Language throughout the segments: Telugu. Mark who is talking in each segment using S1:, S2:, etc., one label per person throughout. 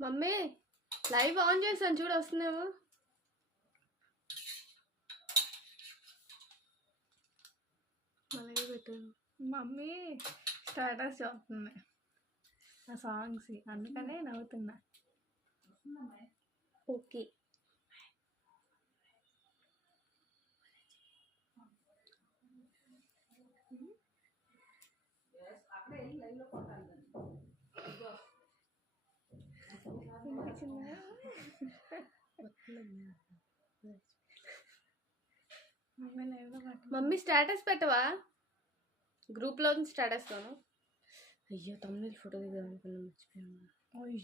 S1: మమ్మీ లైవ్ ఆన్ చేశాను. చూడు వస్తుందేమో. అలాగే పెట్టాను
S2: మమ్మీ స్టేటస్ చూస్తుంది ఆ సాంగ్స్ అందుకనే నవ్వుతున్నా.
S1: ఓకే.
S2: లైవ్లో
S1: మమ్మీ స్టేటస్ పెట్టవా? గ్రూప్లో స్టేటస్ లోను అయ్యో తమ్ముళ్ళు ఫోటో దిగా మర్చిపోయాను.
S2: మమ్మీ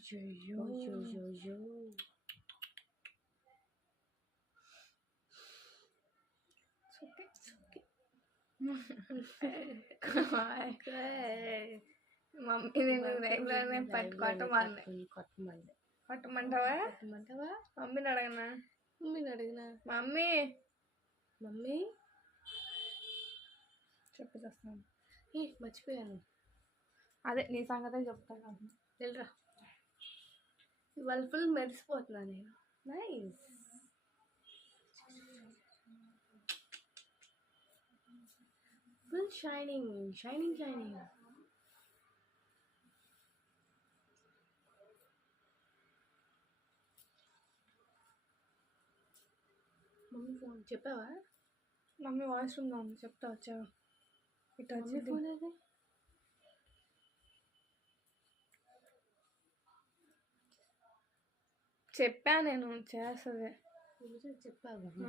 S2: నేను రెగ్యులర్గా పట్టుకోవటమన్నా
S1: కొట్టమంది.
S2: పట్టమంటావా
S1: కొట్టమంటావా?
S2: మమ్మీని అడగనా?
S1: మమ్మీని అడిగినా?
S2: మమ్మీ!
S1: మమ్మీ!
S2: చెప్పేసేస్తాను
S1: ఏ మర్చిపోయాను.
S2: అదే నీ సంగతే చెప్తాను
S1: వెళ్ళరా. ఇవాళ ఫుల్ మెరిసిపోతున్నా నేను. Nice. Full shining shining shining mummy phone చెప్పావా?
S2: మమ్మీ వాష్రూమ్లో ఉంది. చెప్తా వచ్చావా ఇటు
S1: మమ్మీ
S2: వచ్చి
S1: ఫోన్ అది
S2: చెప్పా నేను చేస్తుంది.
S1: చెప్పావా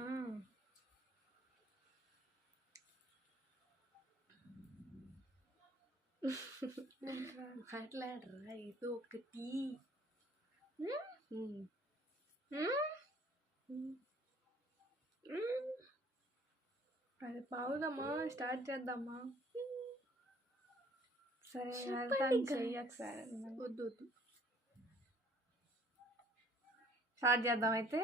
S1: మాట్లాడరా ఏదో ఒకటి.
S2: అది పావుదమ్మా స్టార్ట్ చేద్దామా? సరే వెళ్తాను. చెయ్యకు సరే
S1: వద్దు వద్దు.
S2: స్టార్ట్ చేద్దాం అయితే.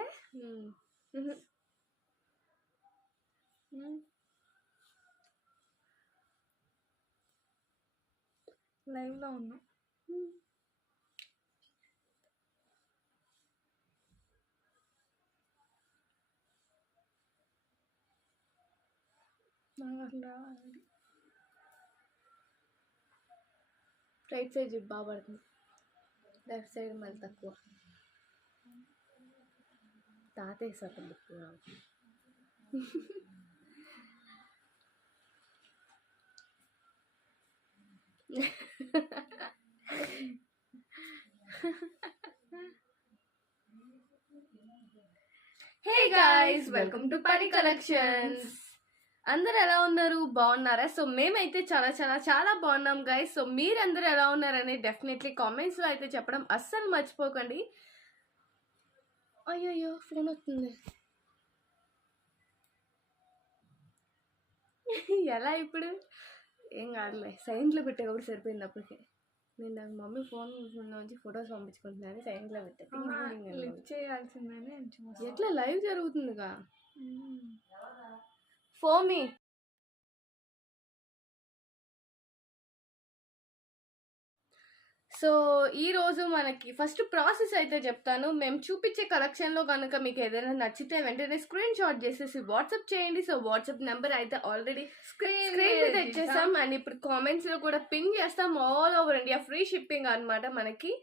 S2: లైవ్లో ఉన్నా నాకు అసలు రావాలి
S1: రైట్ సైడ్ చూడు బాగా పడుతుంది లెఫ్ట్ సైడ్ మళ్ళీ తక్కువ తాతయ్య సట book hey guys welcome to Pari collections అందరు ఎలా ఉన్నారు? బాగున్నారా? సో మేమైతే చాలా చాలా చాలా బాగున్నాం గైస్ సో మీరందరూ ఎలా ఉన్నారని డెఫినెట్లీ కామెంట్స్లో అయితే చెప్పడం అస్సలు మర్చిపోకండి. అయ్యయ్యో ఫోన్ వస్తుంది. ఎలా ఇప్పుడు? ఏం కాదులే. సైలెంట్లో పెట్టేటప్పుడు సరిపోయింది అప్పటికే. నేను నాకు మమ్మీ ఫోన్ నుంచి ఫొటోస్ పంపించుకుంటున్నాను. సైలెంట్లో పెట్టే
S2: లిఫ్ట్ చేయాల్సిందని
S1: ఎట్లా లైవ్ జరుగుతుందిగా? ఫోమి సో ఈ రోజు మనకి ఫస్ట్ ప్రాసెస్ అయితే చెప్తాను. మేము చూపించే కలెక్షన్లో కనుక మీకు ఏదైనా నచ్చితే వెంటనే స్క్రీన్ షాట్ చేసేసి వాట్సాప్ చేయండి. సో వాట్సాప్ నెంబర్ అయితే ఆల్రెడీ
S2: స్క్రీన్
S1: మీద ఇచ్చేసాం. అండ్ ఇప్పుడు కామెంట్స్లో కూడా పింగ్ చేస్తాం. All over India free shipping అన్నమాట మనకి.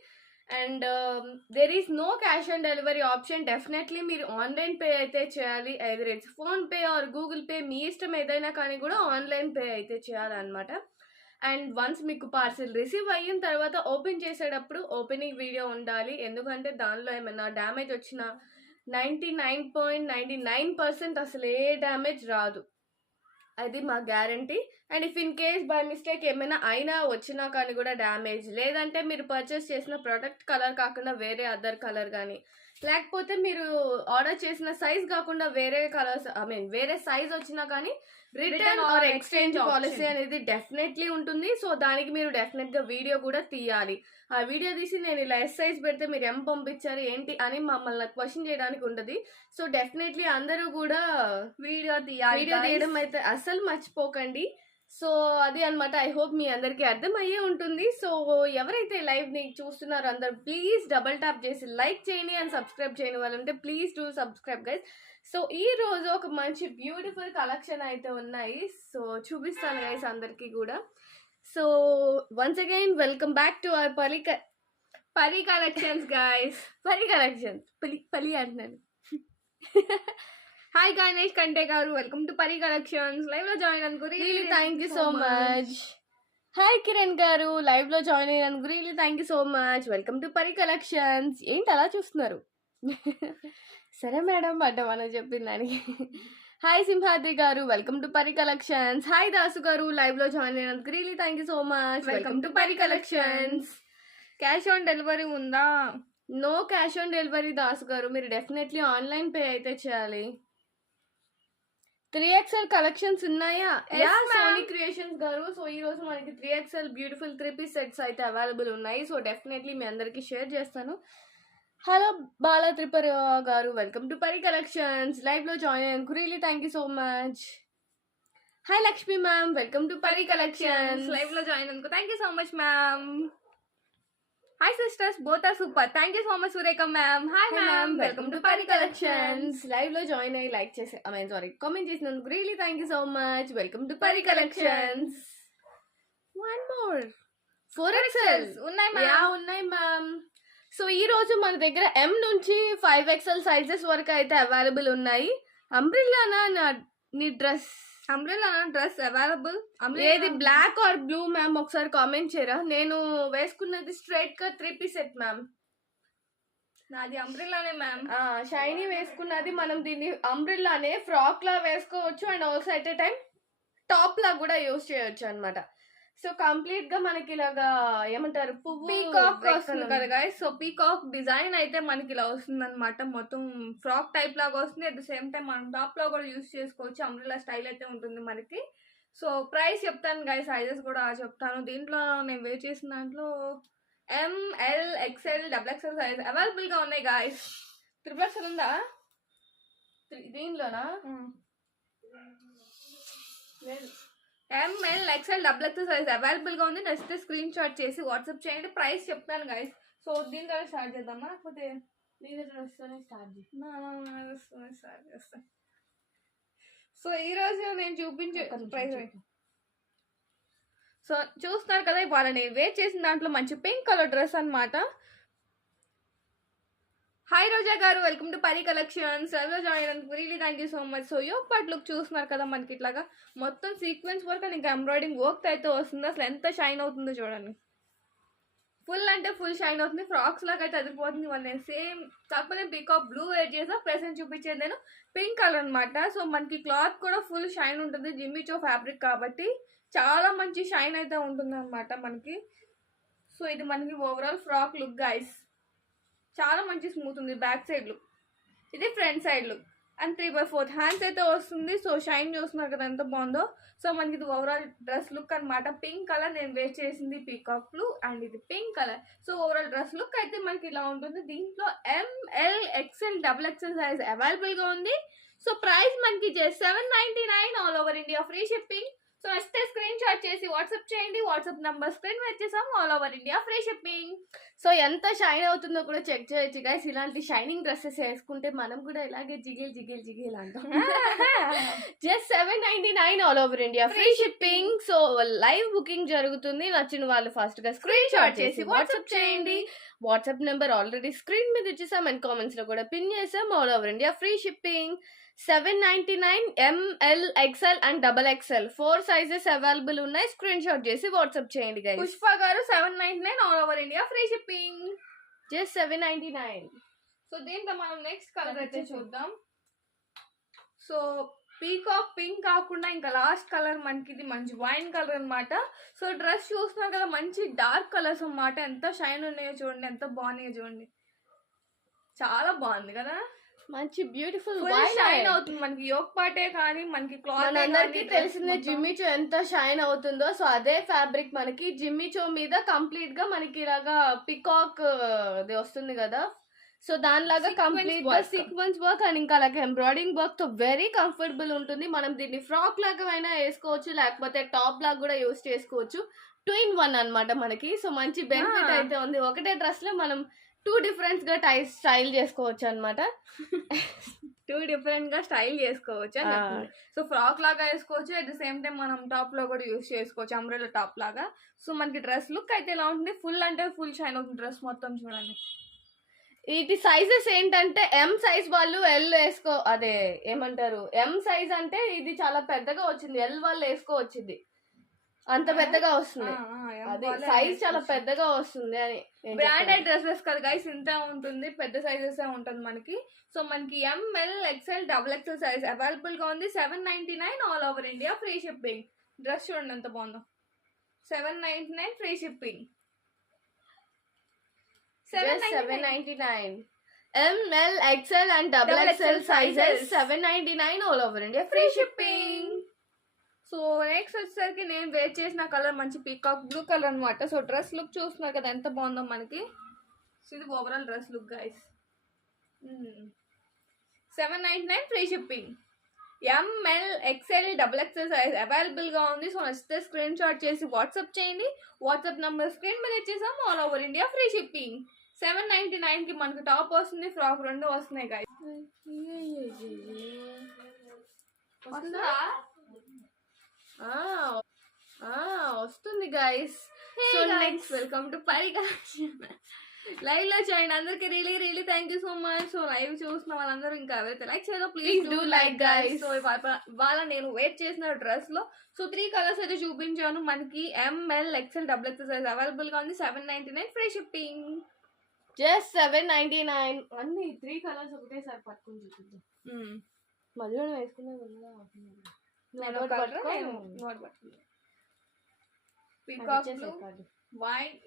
S1: And there is no cash on delivery option definitely మీరు ఆన్లైన్ పే అయితే చేయాలి. Either it's PhonePe or Google Pay మీ ఇష్టం ఏదైనా కానీ కూడా ఆన్లైన్ పే అయితే చేయాలన్నమాట. అండ్ వన్స్ మీకు పార్సిల్ రిసీవ్ అయిన తర్వాత ఓపెన్ చేసేటప్పుడు ఓపెనింగ్ వీడియో ఉండాలి. ఎందుకంటే దానిలో ఏమైనా డ్యామేజ్ వచ్చినా ninety nine point ninety nine percent అసలు ఏ డ్యామేజ్ రాదు. అది మా guarantee and if in case by mistake ఏమైనా అయినా వచ్చినా కానీ కూడా డ్యామేజ్ లేదంటే మీరు పర్చేస్ చేసిన ప్రోడక్ట్ కలర్ కాకుండా వేరే అదర్ కలర్ కానీ లేకపోతే మీరు ఆర్డర్ చేసిన సైజ్ కాకుండా వేరే కలర్స్ ఐ మీన్ వేరే సైజ్ వచ్చినా కానీ రిటర్న్ ఆర్ ఎక్స్చేంజ్ పాలసీ. అనేది డెఫినెట్లీ ఉంటుంది సో దానికి మీరు డెఫినెట్గా వీడియో కూడా తీయాలి ఆ వీడియో తీసి నేను ఇలా ఎస్ సైజ్ పెడితే మీరు ఏం పంపించారు ఏంటి అని మమ్మల్ని క్వశ్చన్ చేయడానికి ఉంటుంది సో డెఫినెట్లీ అందరూ కూడా
S2: వీడియో తీయాలి
S1: వీడియో. తీయడం అయితే అస్సలు మర్చిపోకండి సో అది అన్నమాట. ఐ హోప్ మీ అందరికీ అర్థమయ్యే ఉంటుంది. సో ఎవరైతే లైవ్ని చూస్తున్నారో అందరు ప్లీజ్ డబల్ ట్యాప్ చేసి లైక్ చేయండి అండ్ సబ్స్క్రైబ్ చేయని వాళ్ళు ఉంటే please do subscribe guys. So ఈ రోజు ఒక మంచి బ్యూటిఫుల్ కలెక్షన్ అయితే ఉన్నాయి. సో చూపిస్తాను గైస్ అందరికీ కూడా. So once again welcome back to our Pari Pari collections guys. పరి కలెక్షన్స్. పలి పలి అంటున్నాను.
S2: హాయ్ గణేష్ కంటే గారు వెల్కమ్ టు పరి కలెక్షన్స్ లైవ్లో జాయిన్ అనుకో
S1: really thank you so much hi Kiran గారు లైవ్లో జాయిన్ అయినందుకు really thank you so much welcome to Pari collections ఏంటి అలా చూస్తున్నారు? సరే మేడం అడ్డ మనం చెప్పిన దానికి హాయ్ సింహాద్రి గారు welcome to Pari collections hi Dasu గారు. లైవ్లో జాయిన్ అయినందుకు really thank you so much welcome to Pari collections
S2: cash on delivery ఉందా?
S1: No cash on delivery Dasu గారు మీరు డెఫినెట్లీ ఆన్లైన్ పే అయితే చేయాలి. త్రీ ఎక్స్ఎల్ కలెక్షన్స్ ఉన్నాయా? యా. సోనీ క్రియేషన్స్ గారు. సో ఈ రోజు మనకి three XL beautiful three piece sets అయితే అవైలబుల్ ఉన్నాయి. సో డెఫినెట్లీ మీ అందరికీ షేర్ చేస్తాను. హలో బాలా త్రిపర గారు. వెల్కమ్ టు పరి కలెక్షన్స్ లైవ్లో జాయిన్ అయ్యాను. Really thank you so much hi Lakshmi ma'am welcome to Pari collections
S2: లైవ్లో జాయిన్ అనుకో thank you so much ma'am hi sisters both are super thank you so much Surekha ma'am hi ma'am
S1: welcome to Pari collections లైవ్లో జాయిన్ అయ్యి లైక్ చేసి ఐ మీన్ సారీ కామెంట్ చేసినందుకు really thank you so much welcome to Pari collections one more four XL
S2: ఉన్నాయి మ్యామ్
S1: ఉన్నాయి మ్యామ్ సో ఈ రోజు మన దగ్గర ఎం నుంచి ఫైవ్ ఎక్స్ఎల్ సైజెస్ వరకు అయితే అవైలబుల్ ఉన్నాయి. అంబ్రిల్లానా నీ డ్రెస్
S2: అంబ్రెల్లా డ్రెస్ అవైలబుల్?
S1: ఏది బ్లాక్ ఆర్ బ్లూ మ్యామ్? ఒకసారి కామెంట్ చేయరా. నేను వేసుకున్నది స్ట్రైట్గా త్రీ పీస్ సెట్ మ్యామ్.
S2: నాది అంబ్రెల్లానే మ్యామ్.
S1: షైనీ వేసుకున్నది మనం దీన్ని అంబ్రిల్లానే ఫ్రాక్ లా వేసుకోవచ్చు and also at a time top లా కూడా యూస్ చేయొచ్చు అన్నమాట. సో కంప్లీట్గా మనకి ఇలాగా ఏమంటారు పువ్వు
S2: పీకాక్. వస్తుంది కదా గైస్ సో పీకాక్ డిజైన్ అయితే మనకి ఇలా వస్తుంది అనమాట మొత్తం ఫ్రాక్ టైప్ లాగా వస్తుంది. అట్ ద సేమ్ టైం మనం టాప్లో కూడా యూస్ చేసుకోవచ్చు. అంబ్రెల్లా స్టైల్ అయితే ఉంటుంది మనకి. సో ప్రైస్ చెప్తాను గైస్ సైజెస్ కూడా చెప్తాను. దీంట్లో నేను వే చేసిన దాంట్లో M L XL double XL size అవైలబుల్గా ఉన్నాయి గాయస్ త్రిపుల్ ఎక్స్ఎల్ ఉందా?
S1: దీనిలోనా? లేదు.
S2: M L XL double XL size అవైలబుల్గా ఉంది. నెక్స్ట్ స్క్రీన్ షాట్ చేసి వాట్సాప్ చేయండి. ప్రైస్ చెప్తాను గైస్ సో దీంతో స్టార్ట్ చేద్దామా? లేకపోతే
S1: స్టార్ట్ చేయి.
S2: సో ఈ రోజు నేను చూపించే ప్రైస్. సో చూస్తున్నారు కదా ఇవాళ నేను వేర్ చేసిన దాంట్లో మంచి పింక్ కలర్ డ్రెస్ అన్నమాట. Hi Roja garu. Welcome to Pari collections ఎవరో జాయిన్ అయినందుకు really thank you so much so your part look చూస్తున్నారు కదా మనకి ఇట్లాగా మొత్తం సీక్వెన్స్ వర్క్ అండ్ ఇంకా ఎంబ్రాయిడింగ్ వర్క్ అయితే వస్తుంది. అసలు ఎంత షైన్ అవుతుందో చూడండి. ఫుల్ అంటే ఫుల్ షైన్ అవుతుంది. ఫ్రాక్స్ లాగా అయితే అదిరిపోతుంది. వాళ్ళు నేను సేమ్ కాకపోతే పీకాక్ బ్లూ వేర్ చేసా. ప్రెసెంట్ చూపించేది నేను పింక్ కలర్ అనమాట సో మనకి క్లాత్ కూడా ఫుల్ షైన్ ఉంటుంది. జిమ్మిచో ఫ్యాబ్రిక్ కాబట్టి చాలా మంచి షైన్ అయితే ఉంటుంది అనమాట మనకి. సో ఇది మనకి ఓవరాల్ ఫ్రాక్ లుక్ గైస్ చాలా మంచి స్మూత్ ఉంది బ్యాక్ సైడ్ లుక్ ఇది front side look and three by fourth hands అయితే వస్తుంది సో షైన్ చూస్తున్నారు కదా ఎంత బాగుందో. సో మనకి ఇది ఓవరాల్ డ్రెస్ లుక్ అన్నమాట. పింక్ కలర్ నేను వేర్ చేసింది పీకాక్ బ్లూ అండ్ ఇది pink colour so overall dress look అయితే మనకి ఇలా ఉంటుంది. దీంట్లో M L XL double XL size అవైలబుల్గా ఉంది. సో ప్రైస్ మనకి just seven ninety nine all over India free shipping so నచ్చితే స్క్రీన్ షాట్ చేసి వాట్సాప్ చేయండి. వాట్సాప్ నంబర్ స్క్రీన్ వచ్చేసాం. All over India free shipping
S1: so ఎంత షైన్ అవుతుందో కూడా చెక్ చేయొచ్చు గైస్ ఇలాంటి షైనింగ్ డ్రెస్సెస్ వేసుకుంటే మనం కూడా ఇలాగే జిగిల్ జిగిల్ జిగిల్ అంటాం. Just seven ninety nine all over India free shipping so live booking జరుగుతుంది. నచ్చిన వాళ్ళు ఫాస్ట్గా స్క్రీన్ షాట్ చేసి వాట్సాప్ చేయండి. వాట్సాప్ నెంబర్ ఆల్రెడీ స్క్రీన్ మీద ఇచ్చేసాం. అండ్ కామెంట్స్లో కూడా పిన్ చేసాం. All over India free shipping seven ninety nine M L XL and double XL four sizes available ఉన్నాయి. స్క్రీన్ షాట్ చేసి వాట్సాప్ చేయండి గైస్
S2: పుష్ప గారు seven ninety nine all over India free shipping
S1: just seven ninety nine
S2: so దీంట్లో మనం నెక్స్ట్ కలర్ అయితే చూద్దాం. సో పీకాక్ పింక్ కాకుండా ఇంకా లాస్ట్ కలర్ మనకి ఇది మంచి వైన్ కలర్ అన్నమాట. సో డ్రెస్ చూస్తున్నారు కదా మంచి డార్క్ కలర్స్ అన్నమాట. ఎంత షైన్ ఉన్నాయో చూడండి ఎంత బాగున్నాయో చూడండి. చాలా బాగుంది కదా?
S1: మంచి బ్యూటిఫుల్
S2: ఫుల్ షైన్ అవుతుంది. మనకి యోగ్ పాటే కానీ మనకి క్లాత్
S1: మనందరికీ తెలిసిందే జిమ్మి చో ఎంత షైన్ అవుతుందో. సో అదే ఫ్యాబ్రిక్ మనకి జిమ్మి చో మీద కంప్లీట్గా మనకి ఇలాగా పికాక్ అది వస్తుంది కదా. సో దానిలాగా
S2: కంప్లీట్గా.
S1: సీక్వెన్స్ వర్క్ అండ్ ఇంకా అలాగే ఎంబ్రాయిడింగ్ వర్క్తో వెరీ కంఫర్టబుల్ ఉంటుంది. మనం దీన్ని ఫ్రాక్ లాగా అయినా వేసుకోవచ్చు లేకపోతే టాప్ లాగా కూడా యూస్ చేసుకోవచ్చు. టూ ఇన్ వన్ అన్నమాట మనకి. సో మంచి బెనిఫిట్. అయితే ఉంది. ఒకటే డ్రెస్లో మనం టూ డిఫరెంట్గా టై స్టైల్ చేసుకోవచ్చు అనమాట
S2: టూ డిఫరెంట్గా స్టైల్ చేసుకోవచ్చు. సో ఫ్రాక్ లాగా వేసుకోవచ్చు అట్ ద సేమ్ టైం మనం టాప్లో కూడా యూస్ చేసుకోవచ్చు అంబ్రెల్లా టాప్ లాగా. సో మనకి డ్రెస్ లుక్ అయితే ఎలా ఉంటుంది? ఫుల్ అంటే ఫుల్ షైన్ అవుతుంది డ్రెస్ మొత్తం చూడండి.
S1: వీటి సైజెస్ ఏంటంటే ఎం సైజ్ వాళ్ళు ఎల్ వేసుకో అదే ఏమంటారు? ఎం సైజ్ అంటే ఇది చాలా పెద్దగా వచ్చింది. ఎల్ వాళ్ళు వేసుకో వచ్చింది అంత పెద్దగా వస్తుంది. అది సైజ్ చాలా పెద్దగా వస్తుంది అని.
S2: బ్రాండెడ్. డ్రెస్సెస్ కదా గైస్ ఇంత ఉంటుంది పెద్ద సైజెస్ ఉంటుంది మనకి. సో మనకి M L XL double XL size అవైలబుల్గా ఉంది. Seven ninety nine all over India free shipping dress చూడండి ఎంత బాగుందో. Seven ninety nine free shipping
S1: Just 799 ML, XL and double
S2: Double
S1: XL
S2: XL
S1: sizes
S2: sizes.
S1: 799 all over India.
S2: Free shipping so next వచ్చేసరికి నేను వేర్ చేసిన కలర్ మంచి పీకాక్ బ్లూ కలర్ అనమాట సో డ్రెస్ లుక్ చూస్తున్నారు కదా ఎంత బాగుందో మనకి. సో ఇది overall dress look guys seven ninety nine free shipping M L XL double XL size అవైలబుల్గా ఉంది. సో నచ్చితే స్క్రీన్ షాట్ చేసి వాట్సాప్ చేయండి. వాట్సాప్ నెంబర్ స్క్రీన్ మీద ఇచ్చేసాం all over India free shipping seven ninety నైన్కి మనకి టాప్ వస్తుంది ఫ్రాక్ రెండు వస్తున్నాయి గైస్
S1: వస్తుందా? వస్తుంది guys
S2: so next welcome to లైవ్లో చేయండి అందరికి really really thank you so much so live చూసిన వాళ్ళందరూ ఇంకా ఎవరైతే like చేయదో please do like guys. So ఇవాళ నేను వెయిట్ చేసిన డ్రెస్లో సో త్రీ కలర్స్ అయితే చూపించాను. మనకి M L XL double XL size అవైలబుల్గా ఉంది. Seven ninety nine free shipping
S1: just seven ninety nine అన్ని త్రీ కలర్స్ ఒకటేసారి పట్టుకుని చూపిద్దాం. మధ్యలో వేసుకున్నాను
S2: పీకాక్ బ్లూ వైట్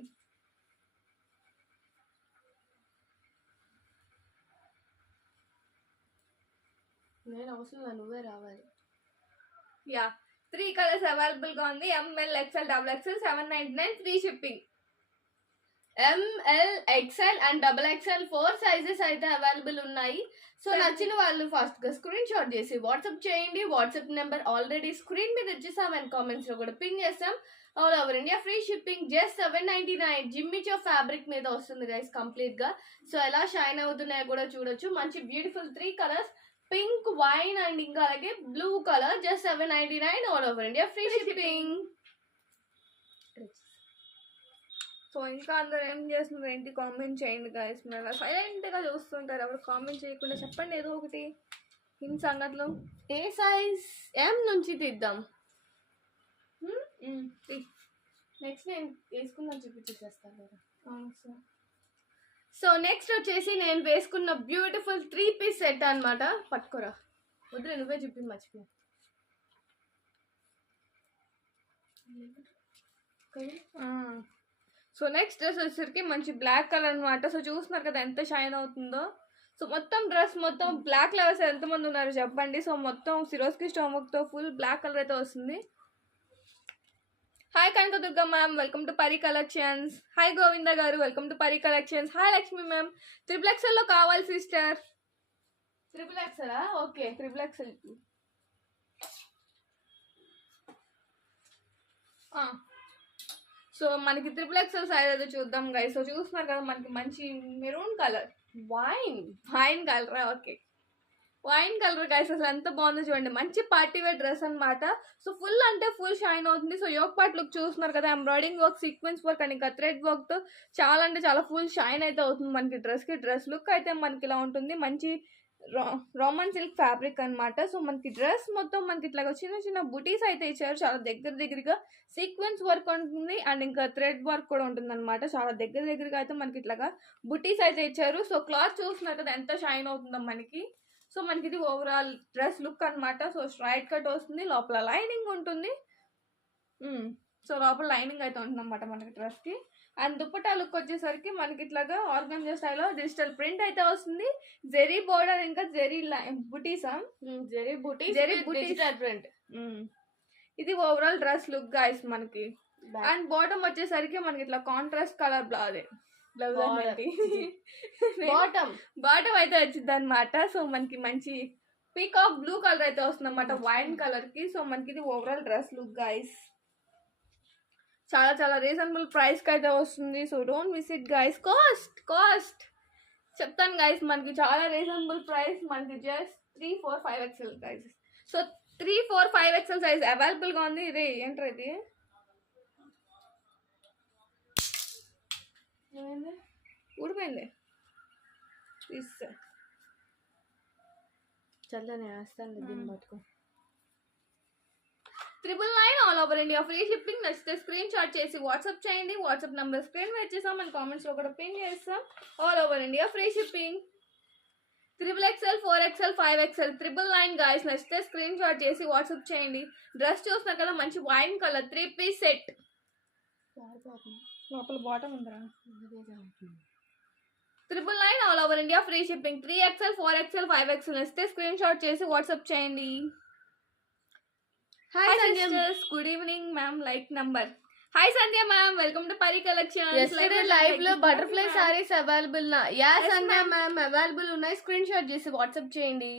S1: నేను అవసరం నువ్వే రావాలి.
S2: యా త్రీ కలర్స్ అవైలబుల్గా ఉంది. M L XL double XL seven ninety nine free shipping
S1: M L XL and double XL four sizes అయితే అవైలబుల్ ఉన్నాయి. సో. నచ్చిన వాళ్ళు ఫాస్ట్గా స్క్రీన్ షాట్ చేసి వాట్సాప్ చేయండి. వాట్సాప్ నెంబర్ ఆల్రెడీ స్క్రీన్ మీద ఇచ్చేసాం అండ్ కామెంట్స్లో కూడా పింగ్ చేస్తాం. All over India free shipping just seven ninety nine Jimmy Choo fabric మీద వస్తుంది గైస్ కంప్లీట్గా. సో ఎలా షైన్ అవుతున్నాయో కూడా చూడొచ్చు. మంచి beautiful three colours pink wine and ఇంకా అలాగే blue colour just seven ninety nine all over India free shipping
S2: so ఇంకా అందరూ ఏం చేస్తున్నారు ఏంటి? కామెంట్ చేయండి గైస్ మీరు సైలెంట్గా చూస్తుంటారు? ఎవరు కామెంట్ చేయకుండా చెప్పండి ఏదో ఒకటి. ఇన్ సంగతులు?
S1: ఏ సైజ్ ఎం నుంచి తీద్దాం.
S2: ఉమ్, తీ.
S1: నెక్స్ట్ నేను వేసుకున్నా చూపించేస్తాను. కదా
S2: ఆ, సో.
S1: సో నెక్స్ట్ వచ్చేసి నేను వేసుకున్న బ్యూటిఫుల్ త్రీ పీస్ సెట్ అన్నమాట. పట్టుకోరా. వద్దులే నువ్వే చూపి మర్చిపోయా.
S2: ఆ. సో నెక్స్ట్ డ్రెస్ వచ్చేసరికి మంచి బ్లాక్ కలర్ అనమాట సో చూస్తున్నారు కదా ఎంత షైన్ అవుతుందో. సో మొత్తం డ్రెస్ మొత్తం బ్లాక్ లెవెల్స్ ఎంతమంది ఉన్నారు చెప్పండి. సో మొత్తం సిరోస్కి స్టోమక్తో ఫుల్ బ్లాక్ కలర్ అయితే వస్తుంది. Hi Kanakadurga ma'am welcome to Pari collections hi Govinda గారు welcome to Pari collections hi Lakshmi ma'am triple ఎక్సెల్లో కావాలి సిస్టర్
S1: ట్రిపుల్ ఎక్సరా ఓకే
S2: త్రిబుల్ ఎక్సెల్ సో మనకి త్రిపుల్ ఎక్సెల్ సైజ్ అయితే చూద్దాం గైస్ సో చూస్తున్నారు కదా మనకి మంచి మెరూన్ కలర్
S1: వైన్
S2: వైన్ కలరా ఓకే వైన్ కలర్ గైస్ అసలు ఎంత బాగుందో చూడండి. మంచి పార్టీ వేర్ డ్రెస్ అన్నమాట. సో ఫుల్ అంటే ఫుల్ షైన్ అవుతుంది. సో యోగ్ పార్ట్ లుక్ చూస్తున్నారు కదా embroidering work sequence work and ఇంకా థ్రెడ్ వర్క్తో చాలా అంటే చాలా ఫుల్ షైన్ అయితే అవుతుంది. మనకి డ్రెస్కి డ్రెస్ లుక్ అయితే మనకి ఇలా ఉంటుంది. మంచి రోమన్ సిల్క్ ఫ్యాబ్రిక్ అన్నమాట. సో మనకి డ్రెస్ మొత్తం మనకి ఇట్లా చిన్న చిన్న బుటీస్ అయితే ఇచ్చారు. చాలా దగ్గర దగ్గరగా సీక్వెన్స్ వర్క్ ఉంటుంది. అండ్ ఇంకా థ్రెడ్ వర్క్ కూడా ఉంటుంది అనమాట చాలా దగ్గర దగ్గరగా అయితే మనకి ఇట్లాగా బుటీస్ అయితే ఇచ్చారు. సో క్లాత్ చూస్తున్నారు కదా ఎంత షైన్ అవుతుందో మనకి. సో మనకి ఇది ఓవరాల్ డ్రెస్ లుక్ అనమాట సో స్ట్రైట్ కట్ వస్తుంది. లోపల లైనింగ్ ఉంటుంది. సో లోపల లైనింగ్ అయితే ఉంటుంది అనమాట మనకి డ్రెస్కి. అండ్ దుప్పటా లుక్ వచ్చేసరికి మనకి ఇట్లాగా ఆర్గంజా స్టైల్లో డిజిటల్ ప్రింట్ అయితే వస్తుంది. జెరీ బోర్డర్ ఇంకా జెరీ బుటీసా?
S1: జెరీ బూటీ
S2: జెరీ.
S1: డిజిటల్ ప్రింట్
S2: ఇది ఓవరాల్ డ్రెస్ లుక్ గైస్ మనకి. అండ్ బాటమ్ వచ్చేసరికి మనకి ఇట్లా contrast colour blouse.
S1: Bottom
S2: bottom అయితే వచ్చింది అనమాట సో మనకి మంచి పీకాక్ బ్లూ కలర్ అయితే వస్తుంది అనమాట వైన్ కలర్కి. సో మనకి ఇది ఓవరాల్ డ్రెస్ లుక్ గైస్ చాలా చాలా రీజనబుల్ ప్రైస్కి అయితే వస్తుంది. So don't miss it guys cost cost చెప్తాను గైస్ మనకి చాలా రీజనబుల్ ప్రైస్ మనకి just three four five XL guys so three four five XL size అవైలబుల్గా ఉంది. ఇది ఏంట్రా ఇది? ఊడిపోయింది.
S1: చల్లని వేస్తాను దీన్ని పట్టుకో.
S2: Triple nine all over India free shipping నచ్చితే స్క్రీన్ షాట్ చేసి వాట్సాప్ చేయండి. వాట్సాప్ నెంబర్ స్క్రీన్ మీద చేసాం మన కామెంట్స్లో కూడా పిన్ చేస్తాం. All over India free shipping triple XL four XL five XL triple nine guys నచ్చితే స్క్రీన్ షాట్ చేసి వాట్సాప్ చేయండి. డ్రెస్ చూస్తున్నారు కదా మంచి wine colour three piece set లోపల ఉందా triple nine all over India free shipping three XL four XL five XL నచ్చితే స్క్రీన్ షాట్ చేసి వాట్సాప్ చేయండి. Hi sisters good evening ma'am like number hi Sandhya ma'am welcome to Pari collection
S1: yesterday లైవ్లో బటర్ఫ్లై సారీస్ అవైలబుల్ నా yeah
S2: Yes,
S1: Sandhya
S2: ma'am.
S1: Ma'am available ఉన్నాయి. స్క్రీన్ షాట్ చేసి వాట్సాప్ చేయండి.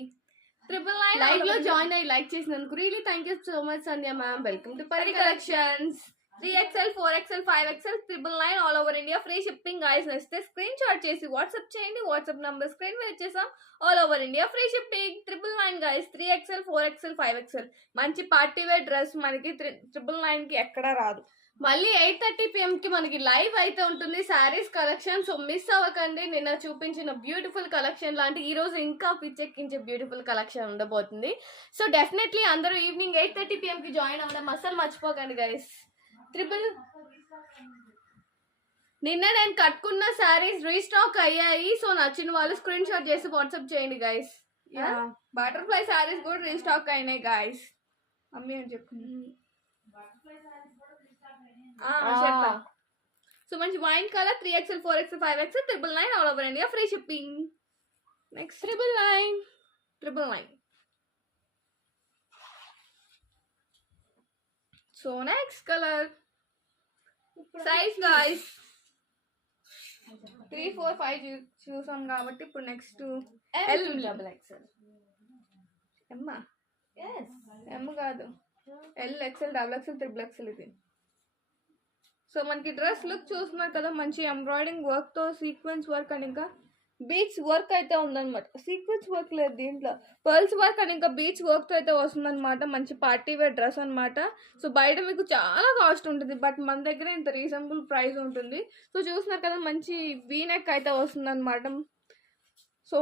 S2: ట్రిపుల్ నైన్
S1: లైవ్లో జాయిన్ అయ్యి లైక్ చేసినందుకు really thank you so much Sandhya ma'am welcome to Pari collections
S2: three XL four XL five XL triple nine all over India free shipping guys నచ్చితే స్క్రీన్ షాట్ చేసి వాట్సాప్ చేయండి. వాట్సాప్ నంబర్ స్క్రీన్ మీద ఇచ్చేసాం all over India free shipping triple nine guys three XL four XL five XL మంచి పార్టీ వేర్ డ్రెస్ మనకి ట్రిపుల్ నైన్కి ఎక్కడా రాదు.
S1: మళ్ళీ ఎయిట్ థర్టీ పిఎం కి మనకి లైవ్ అయితే ఉంటుంది. శారీస్ కలెక్షన్ సో మిస్ అవ్వకండి. నిన్న చూపించిన బ్యూటిఫుల్ కలెక్షన్ లాంటి ఈ రోజు ఇంకా పిచ్చెక్కించే బ్యూటిఫుల్ కలెక్షన్ ఉండబోతుంది. సో డెఫినెట్లీ అందరూ ఈవినింగ్ ఎయిట్ థర్టీ పిఎం కి జాయిన్ అవ్వడం అస్సలు మర్చిపోకండి గైస్ ట్రిపుల్ నిన్న నేను కట్టుకున్న శారీస్ రీస్టాక్ అయ్యాయి. సో నచ్చిన వాళ్ళు స్క్రీన్ షాట్ చేసి వాట్సాప్ చేయండి గైస్
S2: బటర్ఫ్లై సారీస్ కూడా రీస్టాక్ అయినాయి గాయస్ మమ్మీ అని చెప్పింది? సో మంచి wine colour three XL four XL five XL triple nine all over India free shipping next
S1: triple nine
S2: triple nine so next colour size guys three four five చూసాం కాబట్టి ఇప్పుడు next
S1: L double XL
S2: M M కాదు. L XL double XL triple XL ఇది. సో మనకి డ్రెస్ లుక్ చూస్తున్నారు కదా మంచి ఎంబ్రాయిడింగ్ వర్క్తో సీక్వెన్స్ వర్క్ అని ఇంకా బీచ్ వర్క్ అయితే ఉందన్నమాట. సీక్వెన్స్ వర్క్ లేదు దీంట్లో. పర్ల్స్ వర్క్ అని ఇంకా బీచ్ వర్క్తో అయితే వస్తుందన్నమాట. మంచి పార్టీ వేర్ డ్రెస్ అనమాట సో బయట మీకు చాలా కాస్ట్ ఉంటుంది. బట్ మన దగ్గర ఇంత రీజనబుల్ ప్రైస్ ఉంటుంది. సో చూస్తున్నారు కదా మంచి వీనెక్ అయితే వస్తుందన్నమాట. సో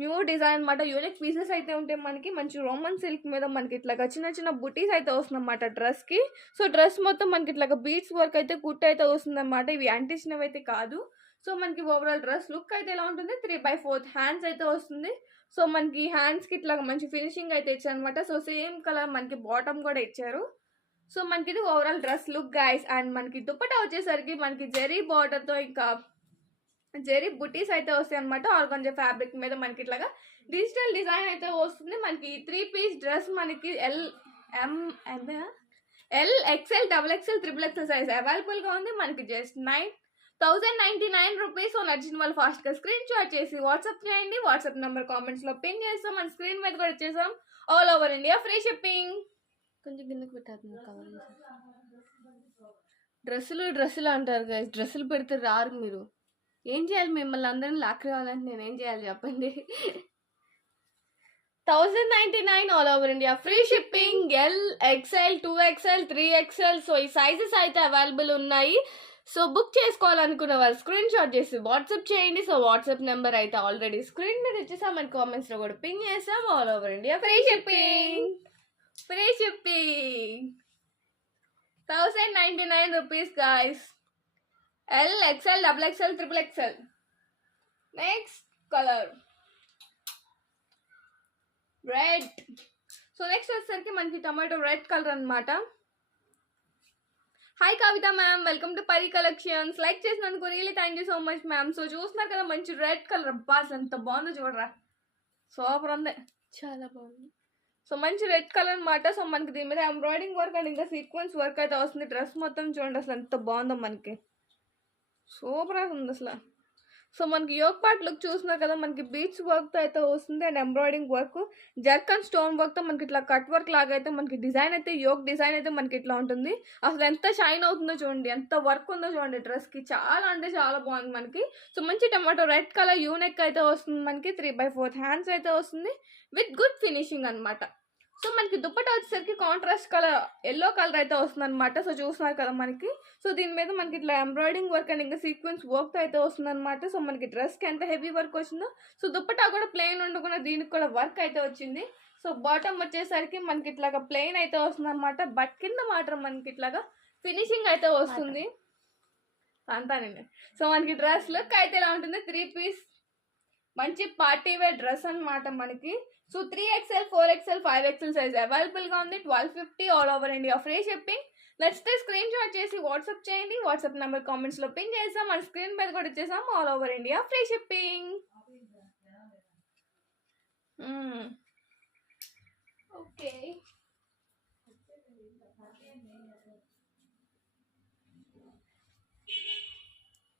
S2: న్యూ డిజైన్ అనమాట యూనిక్ పీసెస్ అయితే ఉంటే మనకి మంచి రోమన్ సిల్క్ మీద మనకి ఇట్లాగా చిన్న చిన్న బుటీస్ అయితే వస్తుందన్నమాట డ్రెస్కి సో డ్రెస్ మొత్తం మనకి ఇట్లాగా బీట్స్ వర్క్ అయితే కుట్ అయితే వస్తుందన్నమాట. ఇవి అంటించినవి అయితే కాదు. సో మనకి ఓవరాల్ డ్రెస్ లుక్ అయితే ఎలా ఉంటుంది? త్రీ బై ఫోర్త్ హ్యాండ్స్ అయితే వస్తుంది. సో మనకి హ్యాండ్స్కి ఇట్లా మంచి ఫినిషింగ్ అయితే ఇచ్చారనమాట. సో సేమ్ కలర్ మనకి బాటమ్ కూడా ఇచ్చారు. సో మనకి ఇది overall dress look guys and మనకి దుప్పటా వచ్చేసరికి మనకి జెరీ బార్డర్తో ఇంకా జెరీ బుటీస్ అయితే వస్తాయి అనమాట ఆర్గంజా ఫ్యాబ్రిక్ మీద మనకి ఇట్లాగా డిజిటల్ డిజైన్ అయితే వస్తుంది. మనకి త్రీ పీస్ డ్రెస్ మనకి L M L XL double XL triple XL size అవైలబుల్గా ఉంది. మనకి just nine thousand ninety nine rupees నచ్చిన వాళ్ళు ఫాస్ట్గా స్క్రీన్ షాట్ చేసి వాట్సాప్ చేయండి. వాట్సాప్ నెంబర్ కామెంట్స్లో పిన్ చేస్తాం. మన స్క్రీన్ మీద కూడా వచ్చేసాం. All over India free shipping.
S1: కొంచెం కిందకు పెట్టారు కవర్ డ్రెస్సులు డ్రెస్సులు అంటారు కదా డ్రెస్సులు పెడితే రారు మీరు. ఏం చేయాలి మిమ్మల్ని అందరిని లాక్రావాలంటే నేను ఏం చేయాలి చెప్పండి? Thousand ninety nine all over India free shipping. L XL two XL three XL so ఈ సైజెస్ అయితే అవైలబుల్ ఉన్నాయి. సో బుక్ చేసుకోవాలనుకున్న వాళ్ళు స్క్రీన్ షాట్ చేసి వాట్సాప్ చేయండి. సో వాట్సాప్ నెంబర్ అయితే ఆల్రెడీ స్క్రీన్ మీద ఇచ్చేసాం. మన కామెంట్స్లో కూడా పింగ్ చేసాం. All over India
S2: free shipping free shipping thousand ninety nine rupees guys L XL double XL triple XL next colour red so next వచ్చేసరికి మనకి టమాటో రెడ్ కలర్ అన్నమాట. Hi Kavitha ma'am welcome to Pari collections like చేసినందుకు really thank you so much ma'am so చూస్తున్నారు కదా మంచి రెడ్ కలర్ అసలు ఎంత బాగుందో చూడరా. సూపర్ ఉంది.
S1: చాలా బాగుంది.
S2: సో మంచి రెడ్ కలర్ అన్నమాట. సో మనకి దీని మీద ఎంబ్రాయిడింగ్ వర్క్ అండ్ ఇంకా సీక్వెన్స్ వర్క్ అయితే వస్తుంది. డ్రెస్ మొత్తం చూడండి అసలు ఎంత బాగుందో మనకి. సూపర్ ఉంది అసలు. సో మనకి యోగ్ పార్ట్ లుక్ చూసినా కదా మనకి బీచ్ వర్క్తో అయితే వస్తుంది అండ్ ఎంబ్రాయిడింగ్ వర్క్. జర్క్ అండ్ స్టోన్ వర్క్తో మనకి ఇట్లా కట్ వర్క్ లాగా అయితే మనకి డిజైన్ అయితే యోగ్ డిజైన్ అయితే మనకి ఇట్లా ఉంటుంది. అసలు ఎంత షైన్ అవుతుందో చూడండి ఎంత వర్క్ ఉందో చూడండి డ్రెస్కి. చాలా అంటే చాలా బాగుంది మనకి. సో మంచి టమాటో రెడ్ కలర్ యూనెక్ అయితే వస్తుంది మనకి. త్రీ బై ఫోర్త్ హ్యాండ్స్ అయితే వస్తుంది. విత్ గుడ్ ఫినిషింగ్ అన్నమాట. సో మనకి దుప్పట వచ్చేసరికి కాంట్రాస్ట్ కలర్ ఎల్లో కలర్ అయితే వస్తుంది అనమాట సో చూస్తున్నారు కదా మనకి. సో దీని మీద మనకి ఇట్లా ఎంబ్రాయిడింగ్ వర్క్ అండ్ ఇంకా సీక్వెన్స్ వర్క్ అయితే వస్తుంది అనమాట సో మనకి డ్రెస్కి ఎంత హెవీ వర్క్ వచ్చిందో. సో దుప్పటా కూడా ప్లెయిన్ ఉండకుండా దీనికి కూడా వర్క్ అయితే వచ్చింది. సో బాటమ్ వచ్చేసరికి మనకి ఇట్లాగా ప్లెయిన్ అయితే వస్తుంది అనమాట బట్ కింద మాత్రం మనకి ఇట్లాగా ఫినిషింగ్ అయితే వస్తుంది. అంతానండి. సో మనకి డ్రెస్ లుక్ అయితే ఎలా ఉంటుంది? త్రీ పీస్ మంచి పార్టీ వేర్ డ్రెస్ అన్నమాట మనకి. So three XL four XL five XL size అవైలబుల్గా ఉంది. Twelve fifty all over India free shipping నచ్చితే స్క్రీన్ షాట్ చేసి వాట్సాప్ చేయండి. వాట్సాప్ నెంబర్ కామెంట్స్లో పిన్ చేసాం మన స్క్రీన్ మీద కూడా ఇచ్చేసాం all over India free shipping okay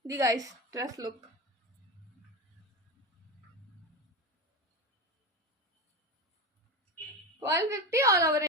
S2: the guys dress look twelve fifty all over